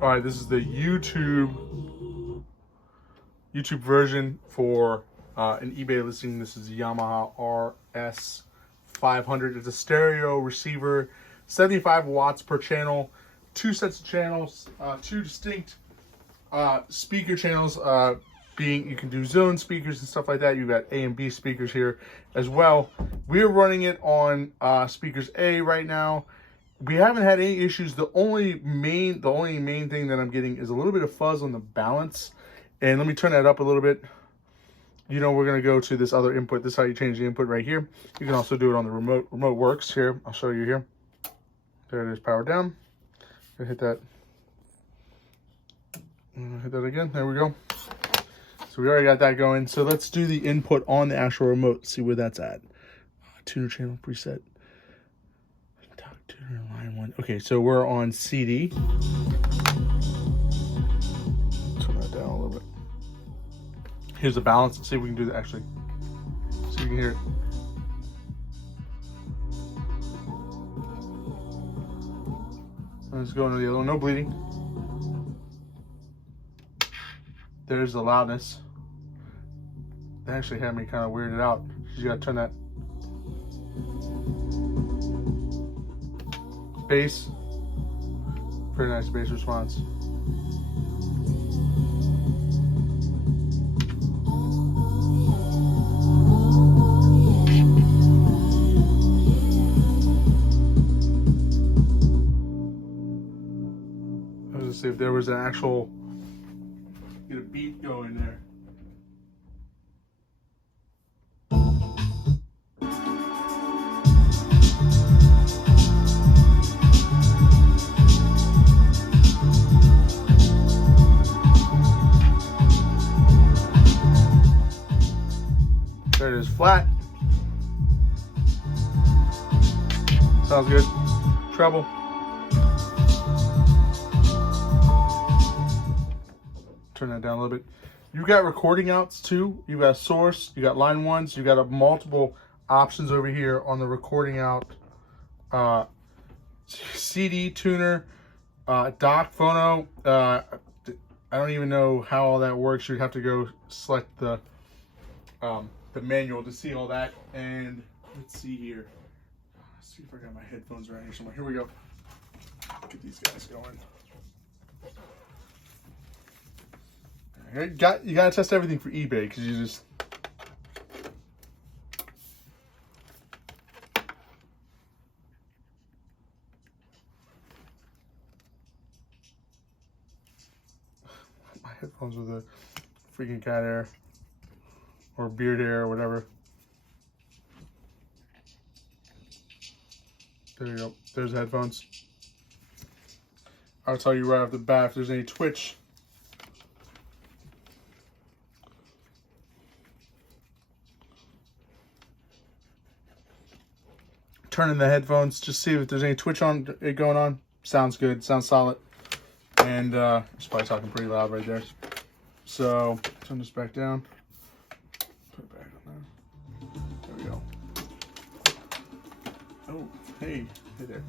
All right, this is the YouTube version for an eBay listing. This is the Yamaha R-S500. It's a stereo receiver, 75 watts per channel, 2 sets of channels, 2 distinct speaker channels, being you can do zone speakers and stuff like that. You've got A and B speakers here as well. We're running it on speakers A right now. We haven't had any issues. The only main thing that I'm getting is a little bit of fuzz on the balance. And let me turn that up a little bit. You know, we're gonna go to this other input. This is how you change the input right here. You can also do it on the remote. Remote works here. I'll show you here. There it is, power down. Gonna hit that. Hit that again. There we go. So we already got that going. So let's do the input on the actual remote. See where that's at. Tuner channel preset. Tuner line 1. Okay, so we're on CD. Turn that down a little bit. Here's the balance. Let's see if we can do that actually. So you can hear it. Let's go into the other one. No bleeding. There's the loudness. That actually had me kind of weirded out. You gotta turn that bass. Pretty nice bass response. Let's see if there was an actual get a beat going there. There it is, flat. Sounds good. Treble. Turn that down a little bit. You've got recording outs too. You've got source, you got line 1s, you got multiple options over here on the recording out. CD tuner, dock, phono. I don't even know how all that works. You'd have to go select the manual to see all that. And let's see here. Let's see if I got my headphones around here somewhere. Here we go. Get these guys going. You gotta test everything for eBay because you just my headphones with a freaking cat hair or beard hair or whatever. There you go. There's the headphones. I'll tell you right off the bat if there's any twitch. Turn in the headphones, just see if there's any twitch on it going on. Sounds good, sounds solid. And it's probably talking pretty loud right there. So turn this back down. Put it back on there. There we go. Oh, hey there.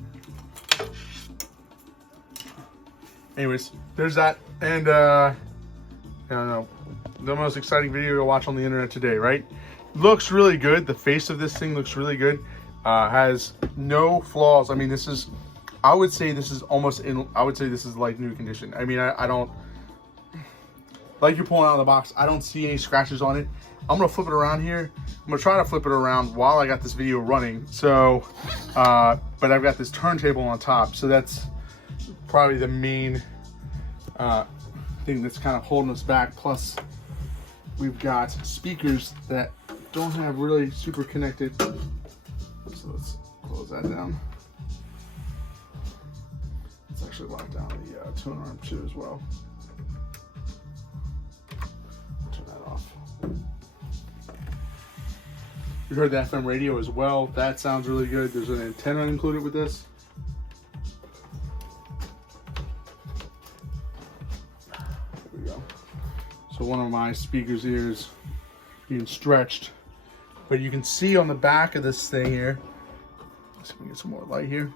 Anyways, there's that. And I don't know, the most exciting video to watch on the internet today, right? Looks really good. The face of this thing looks really good. Has no flaws. I mean, this is, I would say this is almost in, I would say this is like new condition. I mean, I don't, like you're pulling out of the box, I don't see any scratches on it. I'm gonna flip it around here. I'm gonna try to flip it around while I got this video running. So, but I've got this turntable on top. So that's probably the main thing that's kind of holding us back. Plus, we've got speakers that don't have really super connected. So let's close that down. Let's actually lock down the tone arm too as well. Turn that off. You heard the FM radio as well. That sounds really good. There's an antenna included with this. There we go. So one of my speakers here is being stretched. But you can see on the back of this thing here, let's see if we can get some more light here.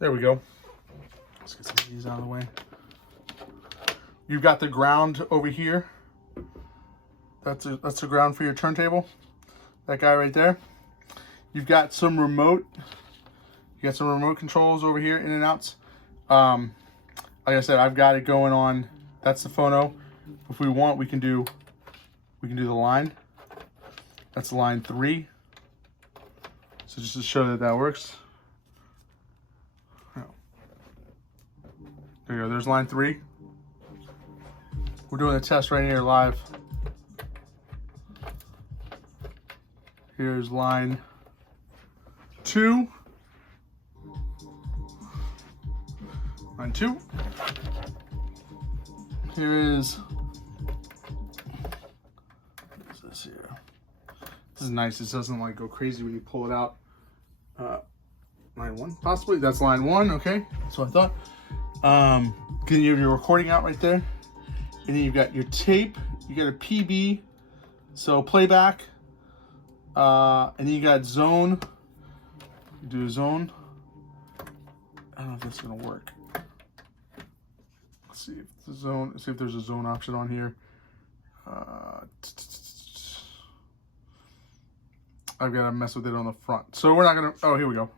There we go. Let's get some of these out of the way. You've got the ground over here. That's the ground for your turntable. That guy right there. You've got some remote. You got some remote controls over here, in and outs. Like I said, I've got it going on. That's the phono. If we want, we can do the line. That's line 3. So just to show that that works. There you go. There's line 3. We're doing a test right here live. Here's line 2. Line 2. Here is, what's this here? This is nice. This doesn't like go crazy when you pull it out. Line 1, possibly. That's line 1. Okay, that's what I thought. Can you have your recording out right there? And then you've got your tape. You got a PB, so playback. And then you got zone. Do a zone. I don't know if that's gonna work. Let's see if the zone. See if there's a zone option on here. I've got to mess with it on the front, so we're not gonna. Oh, here we go.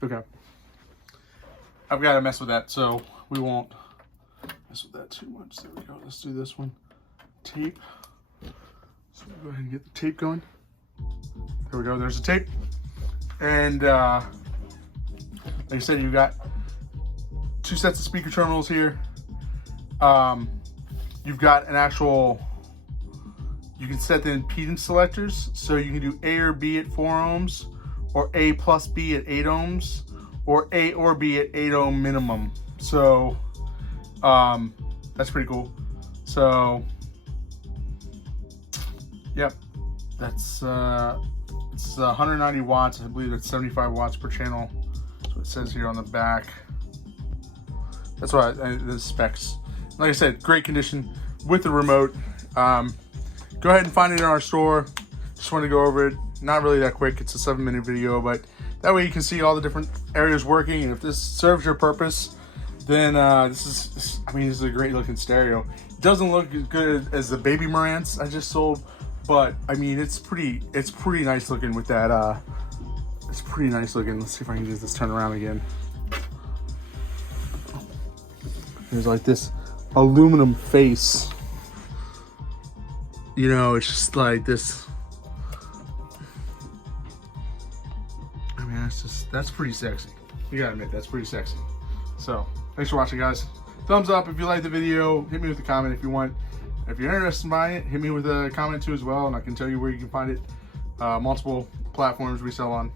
Okay. I've got to mess with that, so we won't mess with that too much. There we go. Let's do this one. Tape. So we'll go ahead and get the tape going. There we go. There's the tape. And like I said, you've got 2 sets of speaker terminals here. You've got an actual, you can set the impedance selectors. So you can do A or B at 4 ohms, or A plus B at 8 ohms, or A or B at 8 ohm minimum. So that's pretty cool. So yep, that's it's 190 watts. I believe it's 75 watts per channel. That's what it says here on the back. That's why the specs. Like I said, great condition with the remote. Go ahead and find it in our store. Just want to go over it. Not really that quick. It's a 7-minute video, but that way you can see all the different areas working. And if this serves your purpose, then this is a great looking stereo. It doesn't look as good as the Baby Marantz I just sold, but I mean it's pretty nice looking with that. It's pretty nice looking. Let's see if I can get this turn around again. There's like this aluminum face. You know, it's just like this. I mean, that's pretty sexy. You gotta admit, that's pretty sexy. So, thanks for watching, guys. Thumbs up if you like the video. Hit me with a comment if you want. If you're interested in buying it, hit me with a comment too as well, and I can tell you where you can find it. Multiple platforms we sell on.